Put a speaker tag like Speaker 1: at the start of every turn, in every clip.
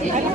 Speaker 1: Thank you.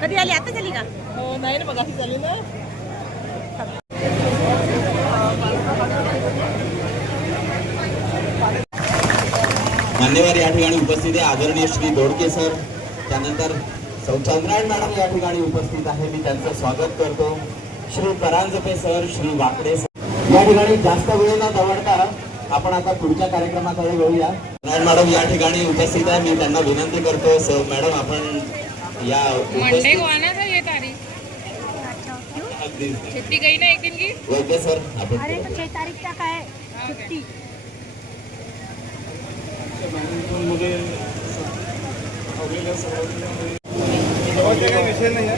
Speaker 1: कधी आली? आता झाली का?
Speaker 2: नाही ना बघा झाली ना.
Speaker 3: मान्यवर या ठिकाणी उपस्थित आहे आदरणीय श्री दोडके सर. त्यानंतर सौ चंद्रायण मॅडम या ठिकाणी उपस्थित आहे. मी त्यांचं स्वागत करतो. Shri Paranjape sir Shri Wakade sir. या ठिकाणी जास्त वेळ न दवडता आपण आता पुढच्या कार्यक्रमाकडे वळूया नारायण मॅडम या ठिकाणी उपस्थित आहे. मी त्यांना विनंती करतो सर मॅडम आपण या
Speaker 4: मंडे
Speaker 3: उपस्थित
Speaker 4: को आना था ये तारीख?
Speaker 3: अगदी
Speaker 4: छुट्टी गई ना एक दिन की?
Speaker 3: वैद्य सर. आपण
Speaker 1: अरे तो छह तारीख तक है छुट्टी.
Speaker 2: काही विषय नाही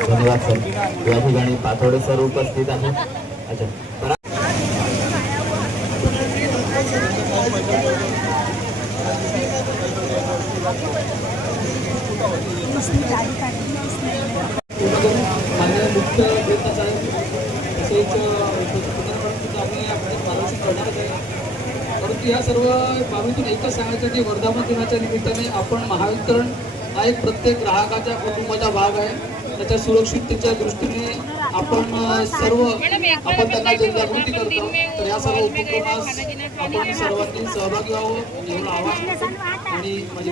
Speaker 3: धन्यवाद सर या ठिकाणी पाथोडे सर उपस्थित आहेत अच्छा Thank
Speaker 5: you मुक्त ग्रंथाचा तसेच पुनर्वसुद्धा आम्ही आपल्या मार्गदर्शन करणार आहे परंतु या सर्व बाबीतून एकच सांगायचं की वर्धापन दिनाच्या निमित्ताने आपण महावितरण हा एक प्रत्येक ग्राहकाच्या कुटुंबाचा भाग आहे. त्याच्या सुरक्षिततेच्या दृष्टीने आपण सर्व आपण त्यांना जनजागृती करतो तर या सर्व उपक्रमास आपण सर्वांनी सहभागी व्हावं एवढं आवाहन आणि माझी.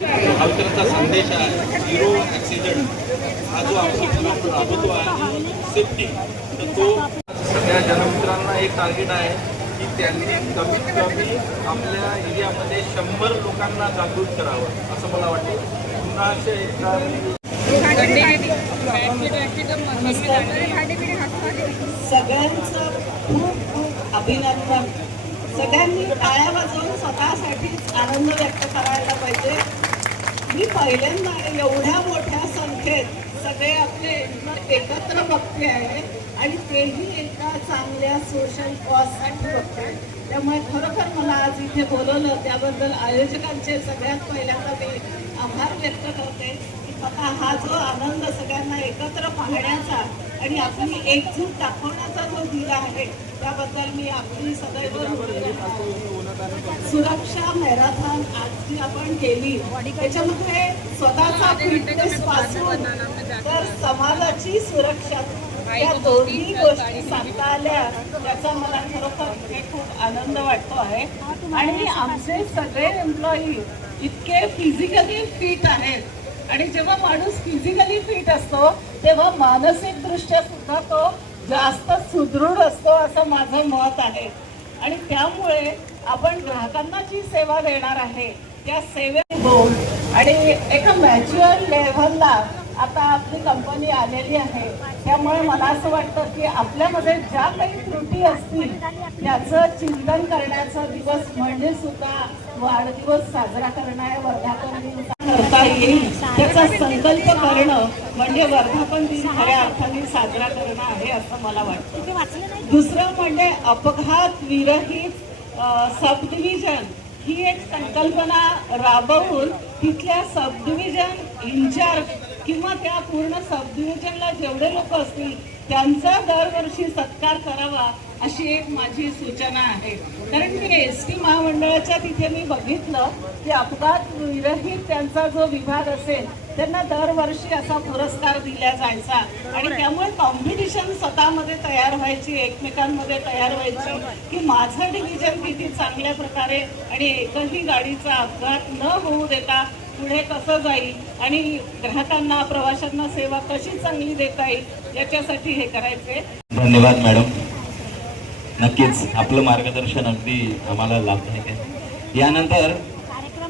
Speaker 6: महावितरणचा संदेश आहे झिरो ॲक्सिडेंट हा जो आमचा प्रभुत्व आहे सेफ्टी तर तो सगळ्या जनमित्रांना एक टार्गेट आहे. की त्यांनी कमीत कमी आपल्या एरियामध्ये शंभर लोकांना जागृत करावं असं मला वाटते. पुन्हा असे
Speaker 7: सगळ्यांचं खूप खूप अभिनंदन. सगळ्यांनी टाळ्या वाजवून स्वतःसाठीच आनंद व्यक्त करायला पाहिजे. मी पहिल्यांदा एवढ्या मोठ्या संख्येत सगळे आपले एकत्र बघते आहे. आणि तेही एका चांगल्या सोशल कॉजसाठी बघते त्यामुळे खरोखर मला आज इथे बोलवलं त्याबद्दल आयोजकांचे सगळ्यात पहिल्यांदा मी आभार व्यक्त करते. की स्वतः हा जो आनंद सगळ्यांना एकत्र पाहण्याचा आणि आपली एकजूट दाखवण्याचा जो दिला आहे त्याबद्दल मी आपली सदैव सुरक्षा मॅरेथॉन आज जी आपण केली त्याच्यामध्ये स्वतःचा फिटनेस पासून तर समाजाची सुरक्षा. या दोन्ही गोष्टी सांगता आल्या त्याचा मला खरोखर खूप आनंद वाटतो आहे. आणि आमचे सगळे एम्प्लॉई इतके फिजिकली फिट आहेत. आणि जेव्हा माणूस फिजिकली फिट असतो तेव्हा मानसिक दृष्ट्या सुद्धा तो जास्त सुदृढ असतो असं माझं मत आहे. आणि त्यामुळे आपण ग्राहकांना जी सेवा देणार आहे त्या सेवे आणि एका मॅच्युअर लेव्हलला आता आपली कंपनी आलेली आहे. त्यामुळे मला असं वाटतं की आपल्यामध्ये ज्या काही त्रुटी असतील त्याचं चिंतन करण्याचा दिवस म्हणजे सुद्धा वाढदिवस साजरा करणं आहे वर्धापन दिन करता येईल त्याचा संकल्प करणं म्हणजे वर्धापन दिन खऱ्या अर्थाने साजरा करणं आहे असं मला वाटतं. दुसरं म्हणजे अपघात विरहित सब डिव्हिजन ही एक संकल्पना राबवून तिथल्या सब डिव्हिजन इन्चार्ज किंवा त्या पूर्ण सब डिव्हिजनला जेवढे लोक असतील त्यांचा दरवर्षी सत्कार करावा अशी एक माझी सूचना आहे. कारण मी एस टी महामंडळाच्या तिथे मी बघितलं की अपघात विरहित त्यांचा जो विभाग असेल त्यांना दरवर्षी असा पुरस्कार दिला जायचा. आणि त्यामुळे कॉम्पिटिशन स्वतःमध्ये तयार व्हायची एकमेकांमध्ये तयार व्हायची की माझं डिव्हिजन किती चांगल्या प्रकारे आणि एकही गाडीचा अपघात न होऊ देता पुढे कसं जाईल आणि ग्राहकांना प्रवाशांना सेवा कशी चांगली देता येईल याच्यासाठी हे करायचे
Speaker 3: धन्यवाद मॅडम. नक्कीच आपलं मार्गदर्शन अगदी आम्हाला लाभदायक आहे. यानंतर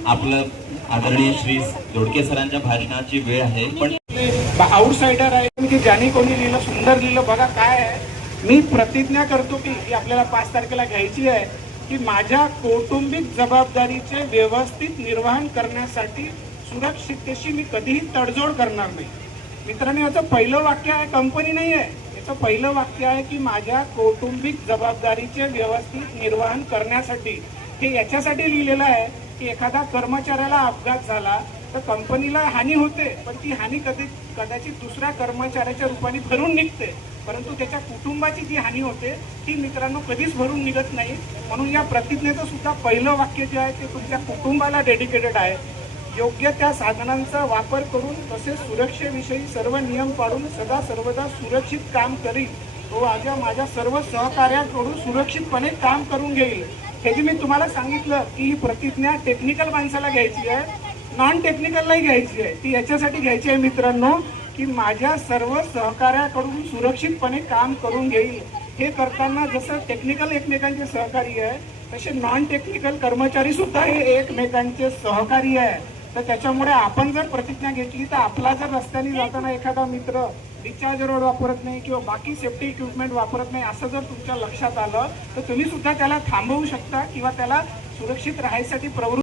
Speaker 3: आपलं आदरणीय श्री दोडके सरांच्या भाषणाची वेळ आहे पण
Speaker 8: आउटसाइडर आहे की ज्यांनी कोणी लिहिलं सुंदर लिहिलं बघा काय आहे. मी प्रतिज्ञा करतो की आपल्याला पाच तारखेला घ्यायची आहे. की माझ्या कौटुंबिक जबाबदारीचे व्यवस्थित निर्वहन करण्यासाठी सुरक्षिततेशी मी कधीही तडजोड करणार नाही. मित्रांनो याचं पहिलं वाक्य आहे कंपनी नाही आहे. याचं पहिलं वाक्य आहे की माझ्या कौटुंबिक जबाबदारीचे व्यवस्थित निर्वहन करण्यासाठी हे याच्यासाठी लिहिलेलं आहे की एखादा कर्मचाऱ्याला अपघात झाला तर कंपनीला हानी होते पण ती हानी कधी कदाचित दुसऱ्या कर्मचाऱ्याच्या रूपाने भरून निघते. परंतु त्याच्या कुटुंबाची जी हानी होते ती मित्रांनो कधीच भरून निघत नाही. म्हणून या प्रतिज्ञेचं सुद्धा पहिलं वाक्य जे आहे ते तुमच्या कुटुंबाला डेडिकेटेड आहे. योग्य त्या साधनांचा वापर करून तसेच सुरक्षेविषयी सर्व नियम पाळून सदा सर्वदा सुरक्षित काम करील तो माझ्या माझ्या सर्व सहकार्याकडून सुरक्षितपणे काम करून घेईल. हे जे मी तुम्हाला सांगितलं की ही प्रतिज्ञा टेक्निकल माणसाला घ्यायची आहे नॉन टेक्निकललाही घ्यायची आहे. ती याच्यासाठी घ्यायची आहे मित्रांनो की माझ्या सर्व सहकार्याकडून सुरक्षितपणे काम करून घेईल. हे करताना जसं टेक्निकल एकमेकांचे सहकारी आहे तसे नॉन टेक्निकल कर्मचारी सुद्धा हे एकमेकांचे सहकारी आहे. तर त्याच्यामुळे आपण जर प्रतिज्ञा घेतली तर आपला जर रस्त्याने जाताना एखादा मित्र रिचार्ज रोड वापरत नाही किंवा बाकी सेफ्टी इक्विपमेंट वापरत नाही असं जर तुमच्या लक्षात आलं तर तुम्ही सुद्धा त्याला थांबवू शकता किंवा त्याला सुरक्षित राहायसाठी प्रवृत्त